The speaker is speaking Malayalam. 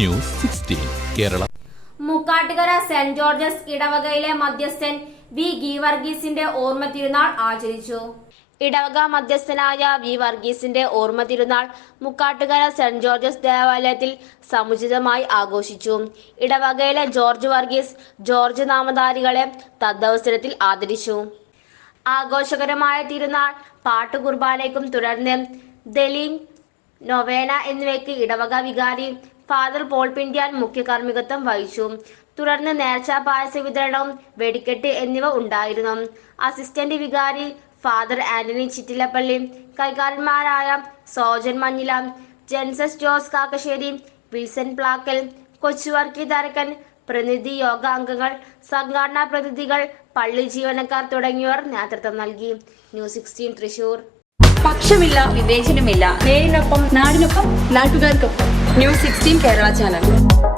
News 16 Kerala. Mukkattukara saint Georges ഇടവകയിലെ മധ്യസ്ഥൻ വി ഗീവർഗീസിന്റെ ഓർമ്മ തിരുനാൾ ആചരിച്ചു. ഇടവക മധ്യസ്ഥനായ വി വർഗീസിന്റെ ഓർമ്മ തിരുനാൾ മുക്കാട്ടുകര സെന്റ് ജോർജസ് ദേവാലയത്തിൽ സമുചിതമായി ആഘോഷിച്ചു. ഇടവകയിലെ ജോർജ് വർഗീസ്, ജോർജ് നാമധാരികളെ തദവസരത്തിൽ ആദരിച്ചു. ആഘോഷകരമായ തിരുനാൾ പാട്ടുകുർബാനയ്ക്കും തുടർന്ന് ദലീം, നൊവേന എന്നിവയ്ക്ക് ഇടവക വികാരി ഫാദർ പോൾ പിന്ത്യാൻ മുഖ്യ കാർമ്മികത്വം വഹിച്ചു. തുടർന്ന് നേർച്ച പായസ വിതരണവും വെടിക്കെട്ട് എന്നിവ ഉണ്ടായിരുന്നു. അസിസ്റ്റന്റ് വികാരി ഫാദർ ആന്റണി ചിറ്റിലപ്പള്ളി, കൈകാരന്മാരായ സോജൻ മഞ്ഞില, ജെൻസസ് ജോസ് കാക്കശ്ശേരി, വിൽസൺ പ്ലാക്കൽ, കൊച്ചുവർക്കി തരക്കൻ, പ്രതിനിധി യോഗ അംഗങ്ങൾ, സംഘടനാ പ്രതിനിധികൾ, പള്ളി ജീവനക്കാർ തുടങ്ങിയവർ നേതൃത്വം നൽകി. ന്യൂസ് 16 തൃശൂർ. പക്ഷമില്ല, വിവേചനമില്ല. നേരിനൊപ്പം, നാടിനൊപ്പം, നാട്ടുകാർക്കൊപ്പം. News 16 Kerala channel.